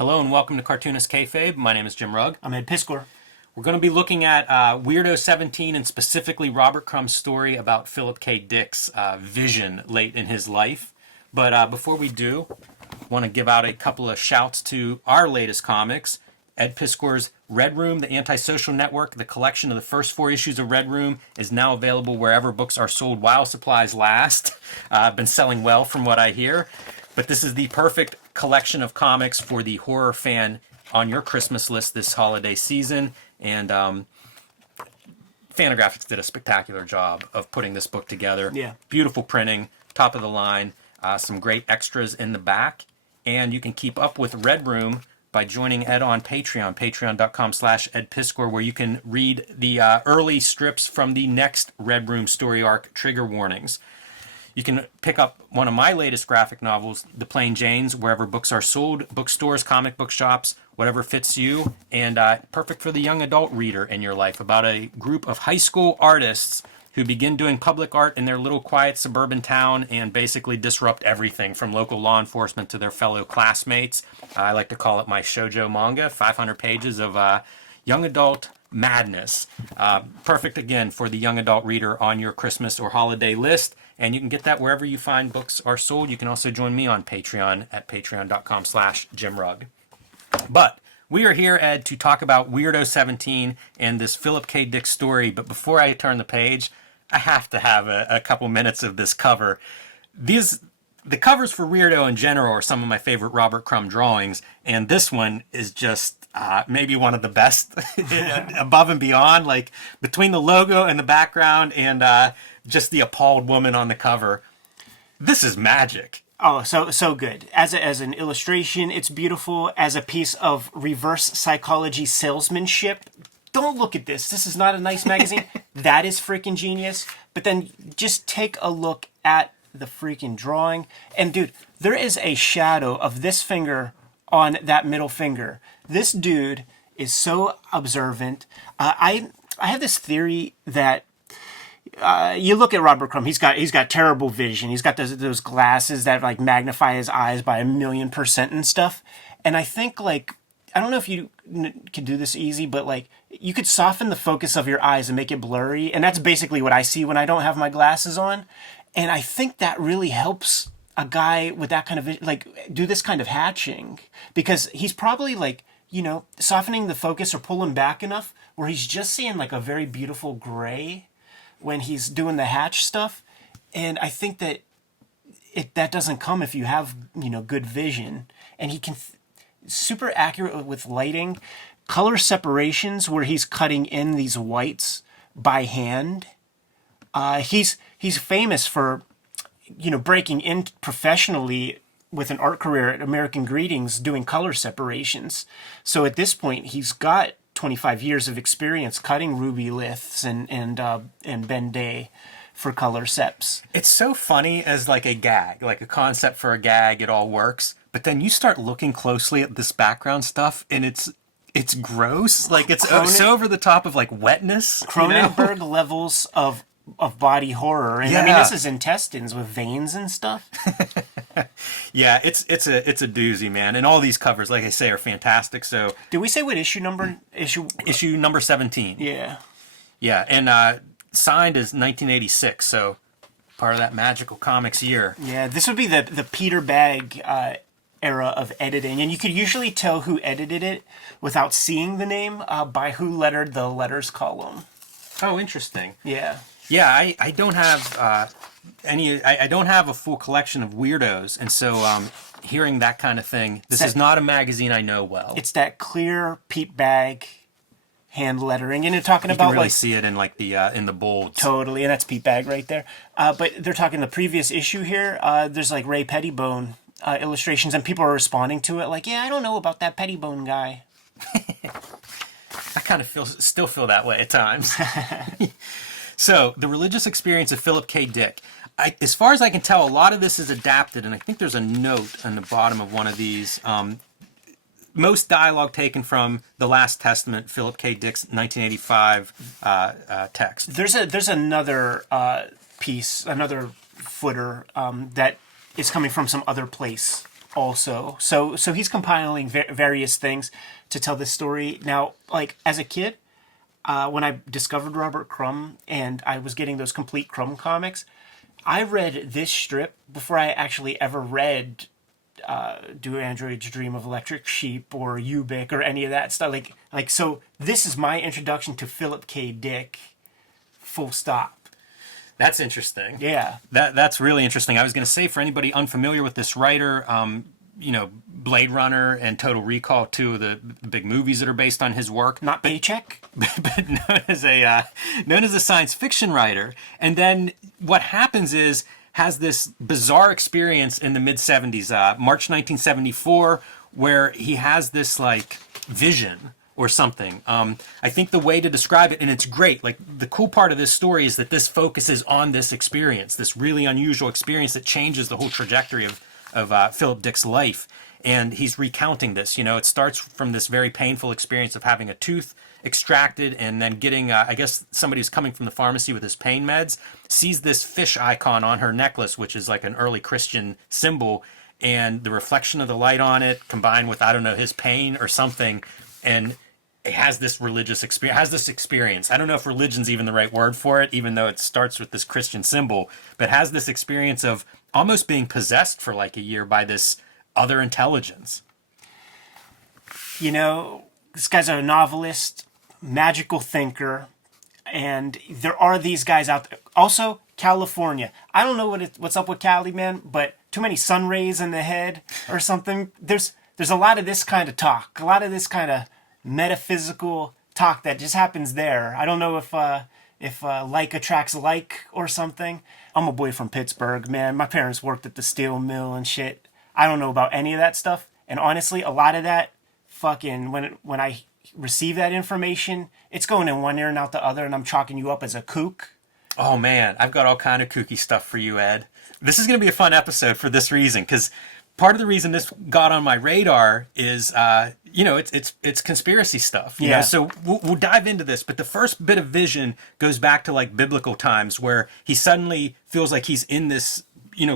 Hello and welcome to Cartoonist Kayfabe. My name is Jim Rugg. I'm Ed Piscor. We're going to be looking at Weirdo 17 and specifically Robert Crumb's story about Philip K. Dick's vision late in his life. But before we do, I want to give out a couple of shouts to our latest comics. Ed Piscor's Red Room, the Antisocial Network. The collection of the first 4 issues of Red Room is now available wherever books are sold while supplies last. Been selling well from what I hear. But this is the perfect collection of comics for the horror fan on your Christmas list this holiday season. And Fantagraphics did a spectacular job of putting this book together. Yeah. Beautiful printing, top of the line, some great extras in the back. And you can keep up with Red Room by joining Ed on Patreon, patreon.com/EdPiscor, where you can read the early strips from the next Red Room story arc, Trigger Warnings. You can pick up one of my latest graphic novels, The Plain Janes, wherever books are sold, bookstores, comic book shops, whatever fits you, and perfect for the young adult reader in your life, about a group of high school artists who begin doing public art in their little quiet suburban town and basically disrupt everything from local law enforcement to their fellow classmates. I like to call it my shoujo manga, 500 pages of young adult madness. Perfect, again, for the young adult reader on your Christmas or holiday list. And you can get that wherever you find books are sold. You can also join me on Patreon at patreon.com/JimRugg. But we are here, Ed, to talk about Weirdo 17 and this Philip K. Dick story. But before I turn the page, I have to have a couple minutes of this cover. The covers for Weirdo in general are some of my favorite Robert Crumb drawings. And this one is just maybe one of the best above and beyond. Like between the logo and the background and just the appalled woman on the cover. This is magic. Oh, so good. As an illustration, it's beautiful. As a piece of reverse psychology salesmanship, don't look at this. This is not a nice magazine. That is freaking genius. But then just take a look at the freaking drawing. And dude, there is a shadow of this finger on that middle finger. This dude is so observant. I have this theory that you look at Robert Crumb. He's got terrible vision. He's got those glasses that like magnify his eyes by 1,000,000% and stuff. And I think like I don't know if you can do this easy, but like you could soften the focus of your eyes and make it blurry. And that's basically what I see when I don't have my glasses on. And I think that really helps a guy with that kind of like do this kind of hatching, because he's probably like, you know, softening the focus or pulling back enough where he's just seeing like a very beautiful gray when he's doing the hatch stuff. And I think that that doesn't come if you have, you know, good vision. And he can super accurate with lighting, color separations where he's cutting in these whites by hand. He's famous for, you know, breaking in professionally with an art career at American Greetings doing color separations. So at this point, he's got 25 years of experience cutting ruby liths and Ben-Day for color seps. It's so funny as like a gag, like a concept for a gag. It all works. But then you start looking closely at this background stuff, and it's gross. Like it's so over the top of like wetness. Cronenberg levels of body horror. And I mean, this is intestines with veins and stuff. Yeah, it's a doozy, man. And all these covers, like I say, are fantastic. So did we say what issue number? Issue number 17. Yeah. Yeah, and signed is 1986, so part of that magical comics year. Yeah, this would be the Peter Bagg era of editing, and you could usually tell who edited it without seeing the name by who lettered the letters column. Oh, interesting. Yeah. Yeah, I don't have I don't have a full collection of Weirdos, and so hearing that kind of thing, this is not a magazine I know well. It's that clear Pete Bagg hand lettering, and they're talking about you can really like see it in like the in the bold. Totally, and that's Pete Bagg right there. But they're talking the previous issue here. There's like Ray Pettibone illustrations, and people are responding to it like, "Yeah, I don't know about that Pettibone guy." I kind of still feel that way at times. So, the religious experience of Philip K. Dick. As far as I can tell, a lot of this is adapted, and I think there's a note on the bottom of one of these. Most dialogue taken from The Last Testament, Philip K. Dick's 1985 text. There's another piece, another footer that is coming from some other place also. So he's compiling various things to tell this story. Now, like as a kid, when I discovered Robert Crumb and I was getting those complete Crumb comics, I read this strip before I actually ever read Do Androids Dream of Electric Sheep or Ubik or any of that stuff. So this is my introduction to Philip K. Dick. Full stop. That's interesting. Yeah. That's really interesting. I was going to say, for anybody unfamiliar with this writer, Blade Runner and Total Recall, two of the big movies that are based on his work. Not Paycheck? But known as a science fiction writer. And then what happens is, has this bizarre experience in the mid-70s, March 1974, where he has this like vision or something. I think the way to describe it, and it's great, like the cool part of this story is that this focuses on this experience, this really unusual experience that changes the whole trajectory of Philip Dick's life. And he's recounting this. It starts from this very painful experience of having a tooth extracted and then getting, I guess somebody who's coming from the pharmacy with his pain meds, sees this fish icon on her necklace, which is like an early Christian symbol, and the reflection of the light on it combined with, I don't know, his pain or something, and it has this religious experience. I don't know if religion's even the right word for it, even though it starts with this Christian symbol, but has this experience of almost being possessed for like a year by this other intelligence. This guy's a novelist, magical thinker, and there are these guys out there. Also, California. I don't know what's up with Cali, man, but too many sun rays in the head or something. There's a lot of this kind of talk, a lot of this kind of metaphysical talk that just happens there. I don't know if like attracts like or something. I'm a boy from Pittsburgh, man. My parents worked at the steel mill and shit. I don't know about any of that stuff. And honestly, a lot of that fucking, when I receive that information, it's going in one ear and out the other, and I'm chalking you up as a kook. Oh man, I've got all kind of kooky stuff for you, Ed. This is going to be a fun episode for this reason, because part of the reason this got on my radar is, it's conspiracy stuff. You know? So we'll dive into this. But the first bit of vision goes back to like biblical times, where he suddenly feels like he's in this,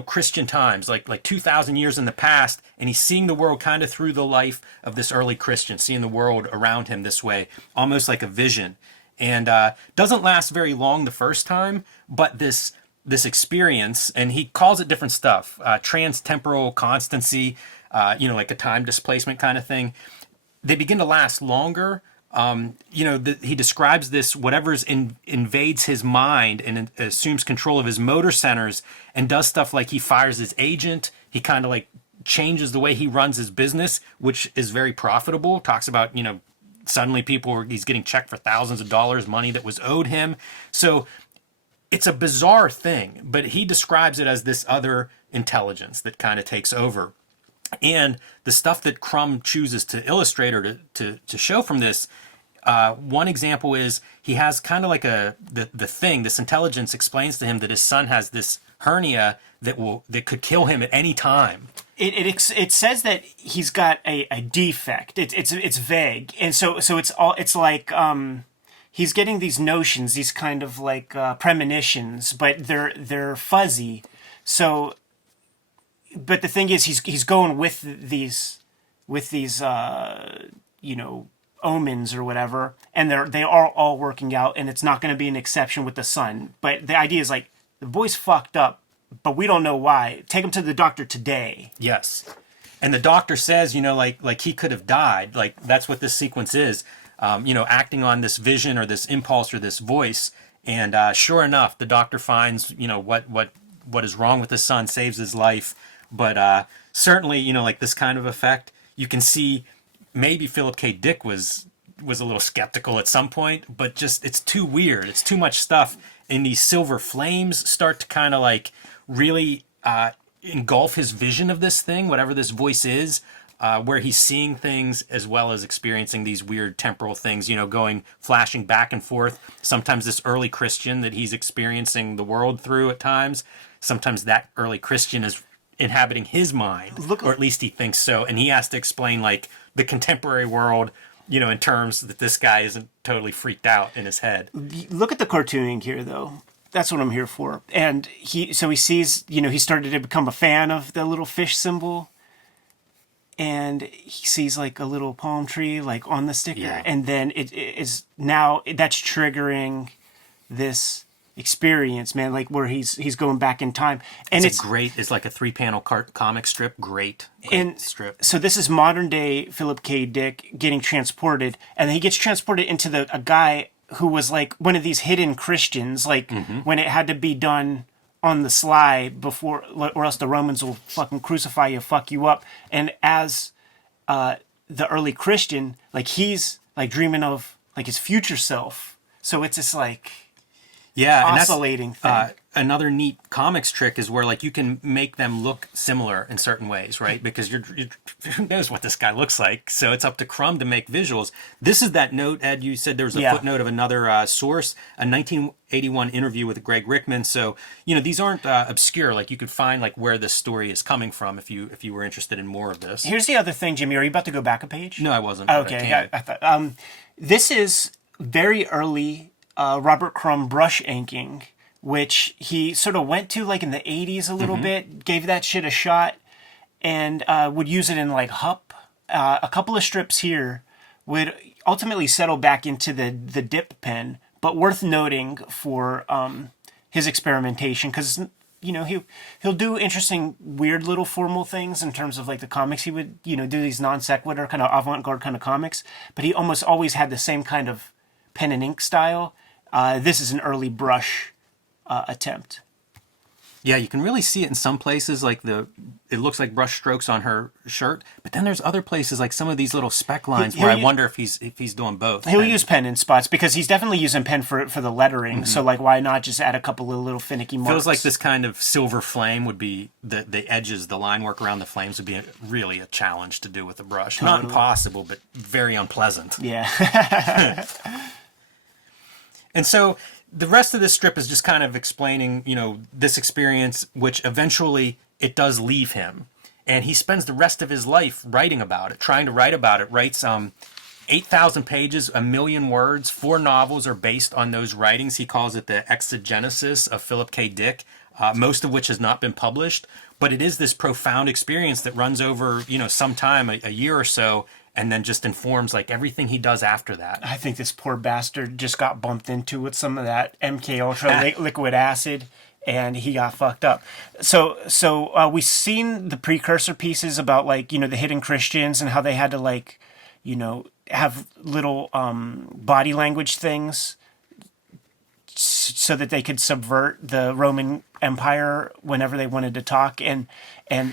Christian times, like 2,000 years in the past, and he's seeing the world kind of through the life of this early Christian, seeing the world around him this way, almost like a vision. And doesn't last very long the first time, but this experience, and he calls it different stuff, trans-temporal constancy, like a time displacement kind of thing. They begin to last longer. He describes this, whatever's invades his mind and assumes control of his motor centers, and does stuff like he fires his agent. He kind of like changes the way he runs his business, which is very profitable. Talks about, suddenly he's getting checked for thousands of dollars, money that was owed him. So it's a bizarre thing, but he describes it as this other intelligence that kind of takes over. And the stuff that Crumb chooses to illustrate or to show from this, one example is he has kind of like this intelligence explains to him that his son has this hernia that could kill him at any time. It says that he's got a defect. It's vague, and so it's like he's getting these notions, these kind of like premonitions, but they're fuzzy. So, but the thing is, he's going with these omens or whatever, and they are all working out, and it's not going to be an exception with the son. But the idea is like the boy's fucked up, but we don't know why. Take him to the doctor today. Yes, and the doctor says, like he could have died. Like that's what this sequence is. Acting on this vision or this impulse or this voice, and sure enough, the doctor finds what is wrong with his son, saves his life. But certainly, like this kind of effect, you can see maybe Philip K. Dick was a little skeptical at some point, but just it's too weird. It's too much stuff. And these silver flames start to kind of like really engulf his vision of this thing, whatever this voice is, where he's seeing things as well as experiencing these weird temporal things, flashing back and forth. Sometimes this early Christian that he's experiencing the world through at times. Sometimes that early Christian is inhabiting his mind, or at least he thinks so. And he has to explain like the contemporary world, in terms that this guy isn't totally freaked out in his head. Look at the cartooning here, though. That's what I'm here for. And he sees, he started to become a fan of the little fish symbol. and he sees like a little palm tree like on the sticker, Yeah. and then it is now that's triggering this experience, man, like where he's going back in time, and It's like a 3-panel comic strip. Great and strip. so this is modern day Philip K. Dick getting transported, and then he gets transported into a guy who was like one of these hidden Christians, like when it had to be done on the sly before, or else the Romans will fucking crucify you, fuck you up. And as the early Christian, like he's like dreaming of like his future self. So it's this like Yeah, and oscillating thing. Another neat comics trick is where like you can make them look similar in certain ways, right? Because you're who knows what this guy looks like, so it's up to Crumb to make visuals. This is that note, Ed. You said there was a footnote of another source, a 1981 interview with Greg Rickman. So these aren't obscure. Like you could find like where this story is coming from if you were interested in more of this. Here's the other thing, Jimmy. Are you about to go back a page? No, I wasn't. But Okay, I thought, this is very early Robert Crumb brush inking, which he sort of went to like in the 80s a little bit, gave that shit a shot, and would use it in like Hup. A couple of strips here would ultimately settle back into the dip pen, but worth noting for his experimentation, because he'll do interesting, weird little formal things in terms of like the comics. He would do these non sequitur kind of avant-garde kind of comics, but he almost always had the same kind of pen and ink style. This is an early brush attempt. Yeah, you can really see it in some places, like it looks like brush strokes on her shirt, but then there's other places like some of these little speck lines where I wonder if he's doing both. He'll use pen in spots because he's definitely using pen for the lettering. So like, why not just add a couple of little finicky marks? Feels like this kind of silver flame would be the edges, the line work around the flames would be really a challenge to do with a brush. Totally. Not impossible, but very unpleasant. Yeah. And so the rest of this strip is just kind of explaining, this experience, which eventually it does leave him. And he spends the rest of his life writing about it, trying to write about it. Writes 8,000 pages, 1,000,000 words. 4 novels are based on those writings. He calls it the exegesis of Philip K. Dick, most of which has not been published. But it is this profound experience that runs over, some time, a year or so, and then just informs like everything he does after that. I think this poor bastard just got bumped into with some of that MK Ultra liquid acid, and he got fucked up. So we've seen the precursor pieces about like the hidden Christians and how they had to like have little body language things so that they could subvert the Roman Empire whenever they wanted to talk. And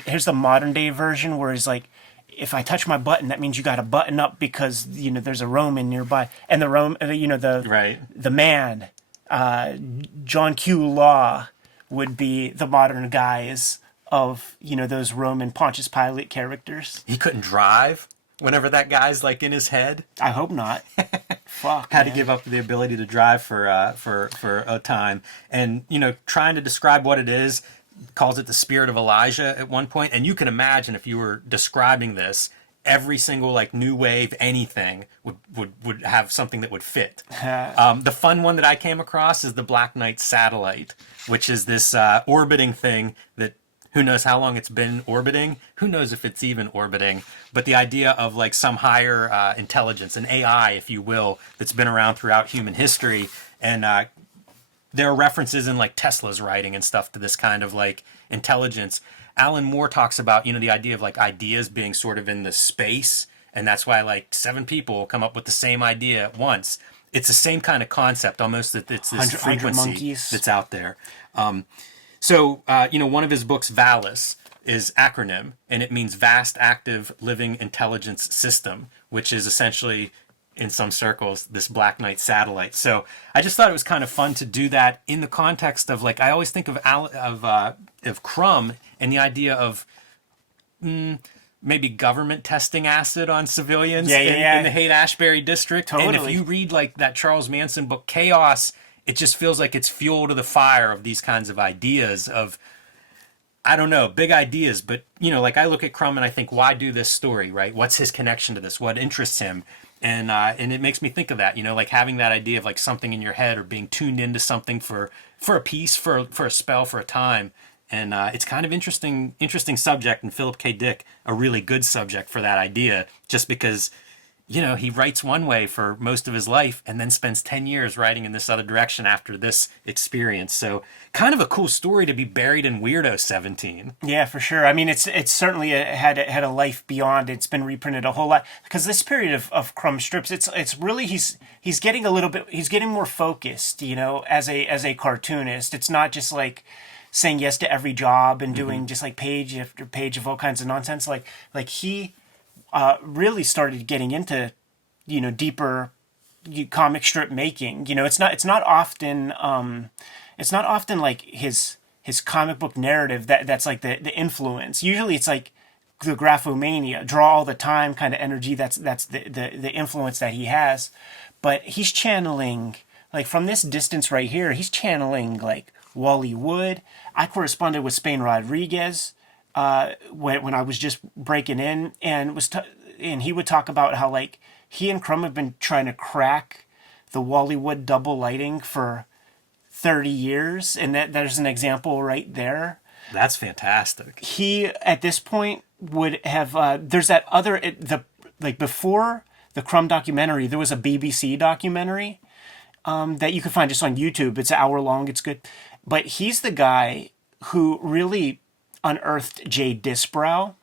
here's the modern day version where he's like, if I touch my button, that means you got to button up because there's a Roman nearby, and the man, John Q. Law, would be the modern guise of those Roman Pontius Pilate characters. He couldn't drive whenever that guy's like in his head. I hope not. Fuck. Had to give up the ability to drive for a time, and trying to describe what it is. Calls it the spirit of Elijah at one point, and you can imagine if you were describing this, every single like new wave anything would have something that would fit. The fun one that I came across is the Black Knight satellite, which is this orbiting thing that who knows how long it's been orbiting, who knows if it's even orbiting, but the idea of like some higher intelligence, an AI if you will, that's been around throughout human history. And there are references in like Tesla's writing and stuff to this kind of like intelligence. Alan Moore talks about, the idea of like ideas being sort of in the space. And that's why like 7 people come up with the same idea at once. It's the same kind of concept, almost that it's this frequency that's out there. So one of his books, Valis, is acronym, and it means Vast Active Living Intelligence System, which is essentially, in some circles, this Black Knight satellite. So I just thought it was kind of fun to do that in the context of like, I always think of Crumb and the idea of maybe government testing acid on civilians in the Haight-Ashbury district. Totally. And if you read like that Charles Manson book, Chaos, it just feels like it's fuel to the fire of these kinds of ideas of, I don't know, big ideas. But, like I look at Crumb and I think, why do this story, right? What's his connection to this? What interests him? And it makes me think of that, like having that idea of like something in your head or being tuned into something for a piece, for a spell, for a time. And it's kind of interesting subject, and Philip K. Dick, a really good subject for that idea, just because, he writes one way for most of his life and then spends 10 years writing in this other direction after this experience. So kind of a cool story to be buried in Weirdo 17. Yeah, for sure. I mean, it's certainly had a life beyond. It's been reprinted a whole lot because this period of Crumb strips, it's really he's getting he's getting more focused, as a cartoonist. It's not just like saying yes to every job and doing just like page after page of all kinds of nonsense. Like he really started getting into, deeper comic strip making. It's not often like his comic book narrative that's like the influence. Usually it's like the graphomania, draw all the time kind of energy. That's the influence that he has. But he's channeling, like from this distance right here, he's channeling like Wally Wood. I corresponded with Spain Rodriguez when I was just breaking in, and and he would talk about how like he and Crumb have been trying to crack the Wally Wood double lighting for 30 years, and there's an example right there. That's fantastic. He at this point would have there's that other before the Crumb documentary, there was a BBC documentary that you can find just on YouTube. It's an hour long. It's good. But he's the guy who really unearthed Jay Disbrow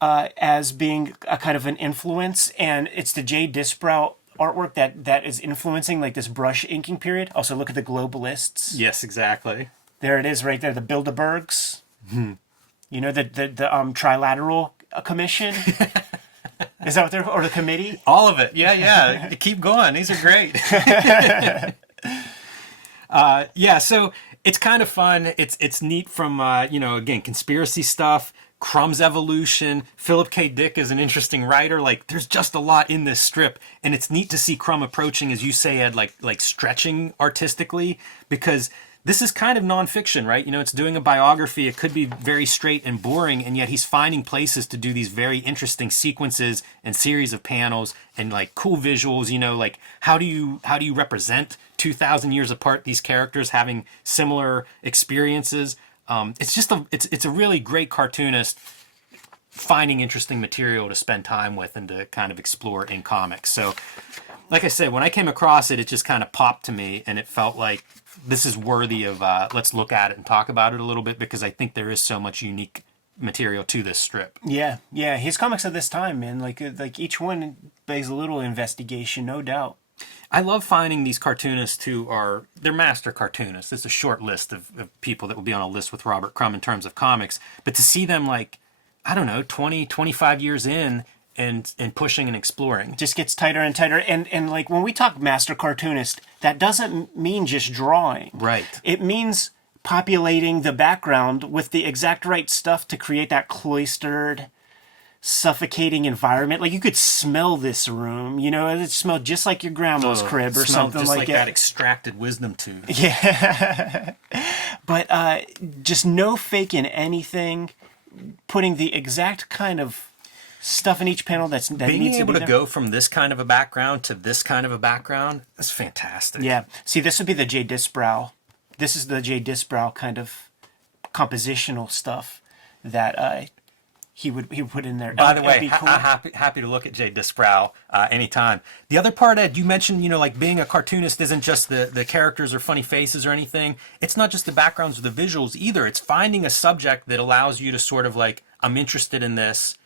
as being a kind of an influence. And it's the Jay Disbrow artwork that is influencing like this brush inking period. Also, look at the Globalists. Yes, exactly. There it is right there, the Bilderbergs. The Trilateral Commission. Is that what they're, or the committee? All of it. Yeah. Keep going. These are great. So it's kind of fun. It's neat from, again, conspiracy stuff, Crumb's evolution. Philip K. Dick is an interesting writer. Like, there's just a lot in this strip. And it's neat to see Crumb approaching, as you say, Ed, like stretching artistically, because this is kind of nonfiction, right? It's doing a biography. It could be very straight and boring, and yet he's finding places to do these very interesting sequences and series of panels and like cool visuals. Like how do you represent 2,000 years apart these characters having similar experiences? It's a really great cartoonist finding interesting material to spend time with and to kind of explore in comics. So, like I said, when I came across it, it just kind of popped to me, and it felt like this is worthy of let's look at it and talk about it a little bit, because I think there is so much unique material to this strip. Yeah. His comics of this time, man, like each one begs a little investigation, no doubt. I love finding these cartoonists they're master cartoonists. It's a short list of people that will be on a list with Robert Crumb in terms of comics, but to see them 20, 25 years in and pushing and exploring. Just gets tighter and tighter. And like when we talk master cartoonist, that doesn't mean just drawing. Right. It means populating the background with the exact right stuff to create that cloistered, suffocating environment. Like you could smell this room, it smelled just like your grandma's crib or something just like that extracted wisdom tooth. Yeah. But just no faking anything, putting the exact kind of stuff in each panel that being needs to be able to there. go from this kind of a background to this kind of a background is fantastic. Yeah. See, this would be the Jay Disbrow. This is the Jay Disbrow kind of compositional stuff that he would put in there. By the way, be cool. happy to look at Jay Disbrow anytime. The other part, Ed, you mentioned, like being a cartoonist isn't just the characters or funny faces or anything. It's not just the backgrounds or the visuals either. It's finding a subject that allows you to sort of like, I'm interested in this,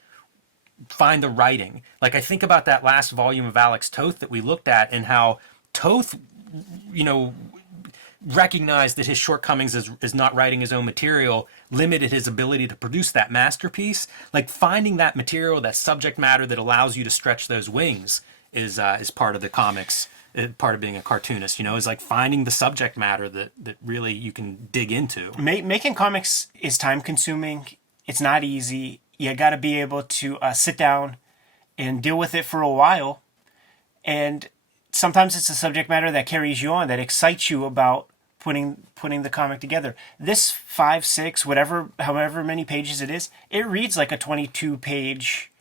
find the writing. Like I think about that last volume of Alex Toth that we looked at, and how Toth, recognized that his shortcomings as not writing his own material limited his ability to produce that masterpiece. Like finding that material, that subject matter that allows you to stretch those wings is part of the comics, part of being a cartoonist, is like finding the subject matter that really you can dig into. Making comics is time consuming. It's not easy. You got to be able to sit down and deal with it for a while. And sometimes it's a subject matter that carries you on, that excites you about putting the comic together. This 5, 6, however many pages it is, it reads like a 22-page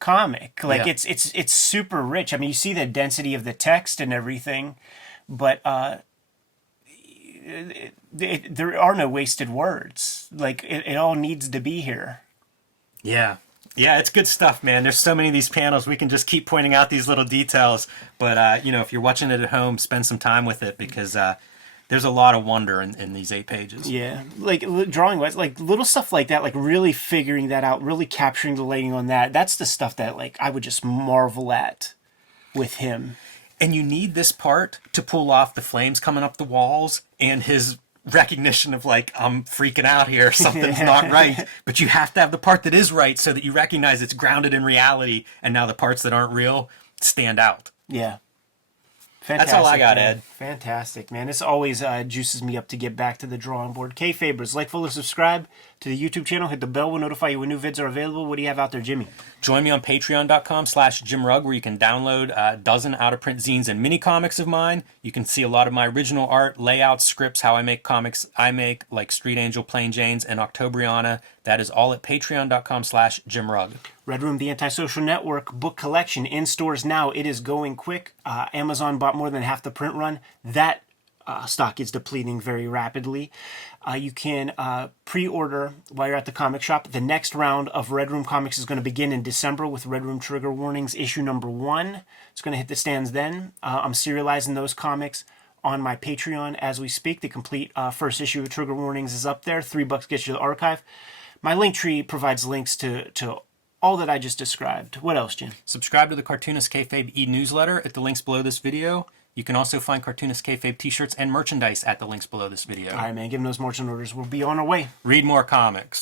comic. Like Yeah. it's super rich. I mean, you see the density of the text and everything, but there are no wasted words. Like, it all needs to be here. Yeah. Yeah, it's good stuff, man. There's so many of these panels. We can just keep pointing out these little details. But, if you're watching it at home, spend some time with it because there's a lot of wonder in these 8 pages. Yeah. Like, drawing-wise, like, little stuff like that, like, really figuring that out, really capturing the lighting on that. That's the stuff that, like, I would just marvel at with him. And you need this part to pull off the flames coming up the walls and his recognition of like, I'm freaking out here, something's not right. But you have to have the part that is right so that you recognize it's grounded in reality, and now the parts that aren't real stand out. Yeah. Fantastic, that's all I got, man. Ed. Fantastic, man. This always juices me up to get back to the drawing board. Kayfabers, like, follow, subscribe to the YouTube channel. Hit the bell. We'll notify you when new vids are available. What do you have out there, Jimmy? Join me on patreon.com/JimRugg, where you can download a dozen out-of-print zines and mini comics of mine. You can see a lot of my original art, layouts, scripts, how I make comics I make, like Street Angel, Plain Janes, and Octobriana. That is all at patreon.com/JimRugg. Red Room, the Antisocial Network book collection in stores now. It is going quick. Amazon bought more than half the print run. That stock is depleting very rapidly. You can pre-order while you're at the comic shop. The next round of Red Room comics is going to begin in December with Red Room Trigger Warnings issue number 1. It's going to hit the stands then. I'm serializing those comics on my Patreon as we speak. The complete first issue of Trigger Warnings is up there. $3 gets you the archive. My link tree provides links to all that I just described. What else, Jim? Subscribe to the Cartoonist Kayfabe e-newsletter at the links below this video. You can also find Cartoonist Kayfabe t-shirts and merchandise at the links below this video. All right, man. Give them those marching orders. We'll be on our way. Read more comics.